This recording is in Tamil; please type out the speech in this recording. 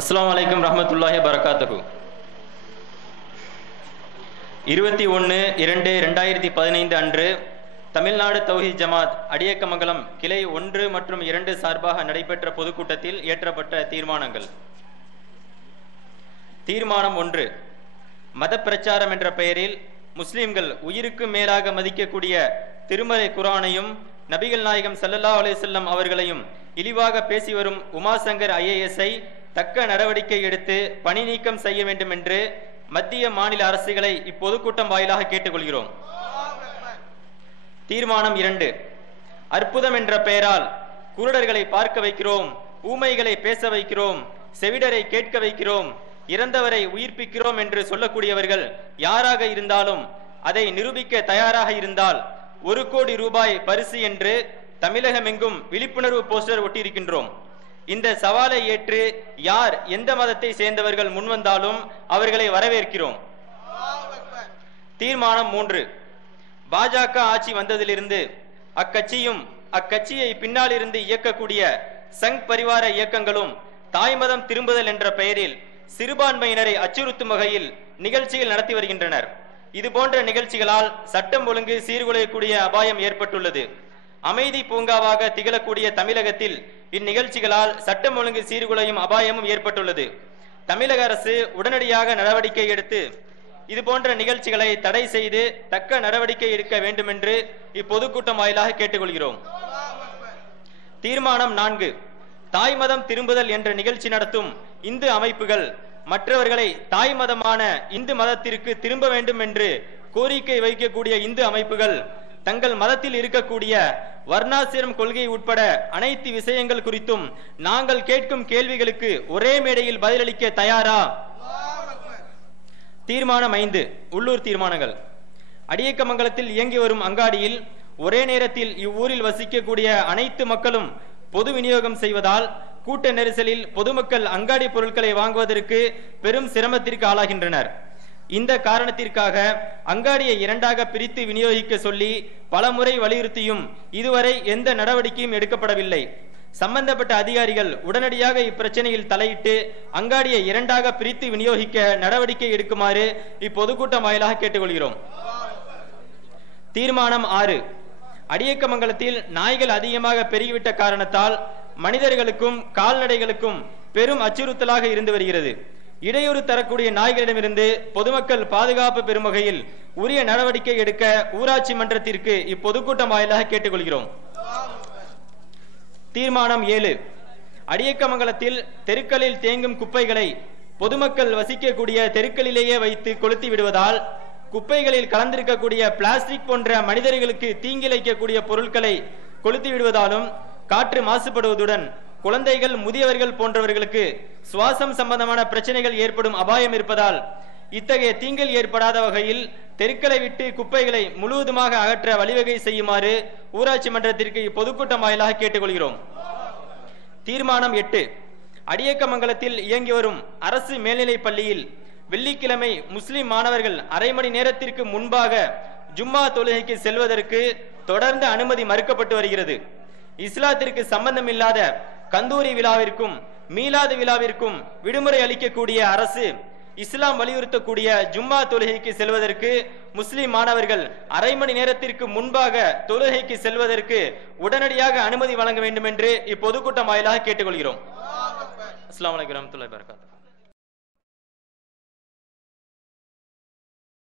அஸ்ஸலாமு அலைக்கும் ரஹ்மத்துல்லாஹி பரகாத்துஹு. 21/2/2015 அன்று தமிழ்நாடு தௌஹீத் ஜமாத் அடியக்கமங்கலம் கிளை 1 மற்றும் 2 சார்பாக நடைபெற்ற பொதுக்கூட்டத்தில் ஏற்றப்பட்ட தீர்மானங்கள். தீர்மானம் 1. மத பிரச்சாரம் என்ற பெயரில் முஸ்லிம்கள் உயிருக்கு மேலாக மதிக்கக்கூடிய திருமறை குர்ஆனையும் நபிகள் நாயகம் ஸல்லல்லாஹு அலைஹி வஸல்லம் அவர்களையும் இழிவாக பேசி வரும் உமாசங்கர் IAS-ஐ தக்க நடவடிக்கை எடுத்து பணி நீக்கம் செய்ய வேண்டும் என்று மத்திய மாநில அரசுகளை இப்பொதுக்கூட்டம் வாயிலாக கேட்டுக்கொள்கிறோம். தீர்மானம் 2. அற்புதம் என்ற பெயரால் குருடர்களை பார்க்க வைக்கிறோம், ஊமைகளை பேச வைக்கிறோம், செவிடரை கேட்க வைக்கிறோம், இறந்தவரை உயிர்ப்பிக்கிறோம் என்று சொல்லக்கூடியவர்கள் யாராக இருந்தாலும் அதை நிரூபிக்க தயாராக இருந்தால் 1 கோடி ரூபாய் பரிசு என்று தமிழகமெங்கும் விழிப்புணர்வு போஸ்டர் ஒட்டியிருக்கின்றோம். இந்த சவாலை ஏற்று யார் எந்த மதத்தை சேர்ந்தவர்கள் முன்வந்தாலும் அவர்களை வரவேற்கிறோம். தீர்மானம் 3. பாஜக ஆட்சி வந்ததிலிருந்து அக்கட்சியும் அக்கட்சியை பின்னால் இருந்து இயக்கக்கூடிய சங் பரிவார இயக்கங்களும் தாய்மதம் திரும்புதல் என்ற பெயரில் சிறுபான்மையினரை அச்சுறுத்தும் வகையில் நிகழ்ச்சிகள் நடத்தி வருகின்றனர். இது போன்ற நிகழ்ச்சிகளால் சட்டம் ஒழுங்கு சீர்குலையக்கூடிய அபாயம் ஏற்பட்டுள்ளது. அமைதி பூங்காவாக திகழக்கூடிய தமிழகத்தில் இந்நிகழ்ச்சிகளால் சட்டம் ஒழுங்கு சீர்குலையும் அபாயமும் ஏற்பட்டுள்ளது. தமிழக அரசு உடனடியாக நடவடிக்கை எடுத்து இது போன்ற நிகழ்ச்சிகளை தடை செய்து தக்க நடவடிக்கை எடுக்க வேண்டும் என்று இப்பொதுக்கூட்டம் வாயிலாக கேட்டுக்கொள்கிறோம். தீர்மானம் 4. தாய்மதம் திரும்புதல் என்ற நிகழ்ச்சி நடத்தும் இந்து அமைப்புகள் மற்றவர்களை தாய் மதமான இந்து மதத்திற்கு திரும்ப வேண்டும் என்று கோரிக்கை வைக்கக்கூடிய இந்து அமைப்புகள் தங்கள் மதத்தில் இருக்கக்கூடிய வர்ணாசிரம் கொள்கை உட்பட அனைத்து விஷயங்கள் குறித்தும் நாங்கள் கேட்கும் கேள்விகளுக்கு ஒரே மேடையில் பதிலளிக்க தயாரா? தீர்மானம் 5. உள்ளூர் தீர்மானங்கள். அடியக்கமங்கலத்தில் இயங்கி வரும் அங்காடியில் ஒரே நேரத்தில் இவ்வூரில் வசிக்கக்கூடிய அனைத்து மக்களும் பொது விநியோகம் செய்வதால் கூட்ட நெரிசலில் பொதுமக்கள் அங்காடி பொருட்களை வாங்குவதற்கு பெரும் சிரமத்திற்கு ஆளாகின்றனர். இந்த காரணத்திற்காக அங்காடியை 2ஆக பிரித்து விநியோகிக்க சொல்லி பலமுறை வலியுறுத்தியும் இதுவரை எந்த நடவடிக்கையும் எடுக்கப்படவில்லை. சம்பந்தப்பட்ட அதிகாரிகள் உடனடியாக இப்பிரச்சனையில் தலையிட்டு அங்காடியை 2ஆக பிரித்து விநியோகிக்க நடவடிக்கை எடுக்குமாறு இப்பொதுக்கூட்டம் வாயிலாக கேட்டுக்கொள்கிறோம். தீர்மானம் 6. அடியக்கமங்கலத்தில் நாய்கள் அதிகமாக பெருகிவிட்ட காரணத்தால் மனிதர்களுக்கும் கால்நடைகளுக்கும் பெரும் அச்சுறுத்தலாக இருந்து வருகிறது. இடையூறு தரக்கூடிய நாய்களிடமிருந்து பொதுமக்கள் பாதுகாப்பு பெறும் வகையில் உரிய நடவடிக்கை எடுக்க ஊராட்சி மன்றத்திற்கு இப்பொதுக்கூட்டம் வாயிலாக கேட்டுக்கொள்கிறோம். தீர்மானம் 7. அடியக்கமங்கலத்தில் தெருக்களில் தேங்கும் குப்பைகளை பொதுமக்கள் வசிக்கக்கூடிய தெருக்களிலேயே வைத்து கொளுத்தி விடுவதால் குப்பைகளில் கலந்திருக்கக்கூடிய பிளாஸ்டிக் போன்ற மனிதர்களுக்கு தீங்கிழைக்கக்கூடிய பொருட்களை கொளுத்தி விடுவதாலும் காற்று மாசுபடுவதுடன் குழந்தைகள் முதியவர்கள் போன்றவர்களுக்கு சுவாசம் சம்பந்தமான பிரச்சனைகள் ஏற்படும் அபாயம் இருப்பதால் இத்தகைய தீங்கில் ஏற்படாத வகையில் தெருக்களை விட்டு குப்பைகளை முழுவதுமாக அகற்ற வழிவகை செய்யுமாறு ஊராட்சி மன்றத்திற்கு பொதுக்கூட்டம் வாயிலாக கேட்டுக்கொள்கிறோம். தீர்மானம் 8. அடியக்கமங்கலத்தில் இயங்கி வரும் அரசு மேல்நிலைப் பள்ளியில் வெள்ளிக்கிழமை முஸ்லிம் மாணவர்கள் அரை மணி நேரத்திற்கு முன்பாக ஜும்மா தொழுகைக்கு செல்வதற்கு தொடர்ந்து அனுமதி மறுக்கப்பட்டு வருகிறது. இஸ்லாத்திற்கு சம்பந்தம் இல்லாத கந்தூரி விழாவிற்கும் மீலாது விழாவிற்கும் விடுமுறை அளிக்கக்கூடிய அரசு இஸ்லாம் வலியுறுத்தக்கூடிய ஜும்மா தொழுகைக்கு செல்வதற்கு முஸ்லிம் மாணவர்கள் அரை மணி நேரத்திற்கு முன்பாக தொழுகைக்கு செல்வதற்கு உடனடியாக அனுமதி வழங்க வேண்டும் என்று இப்பொதுக்கூட்டம் வாயிலாக கேட்டுக்கொள்கிறோம். அஸ்ஸலாமு அலைக்கும் வரஹ்மத்துல்லாஹி வபரகாத்துஹு.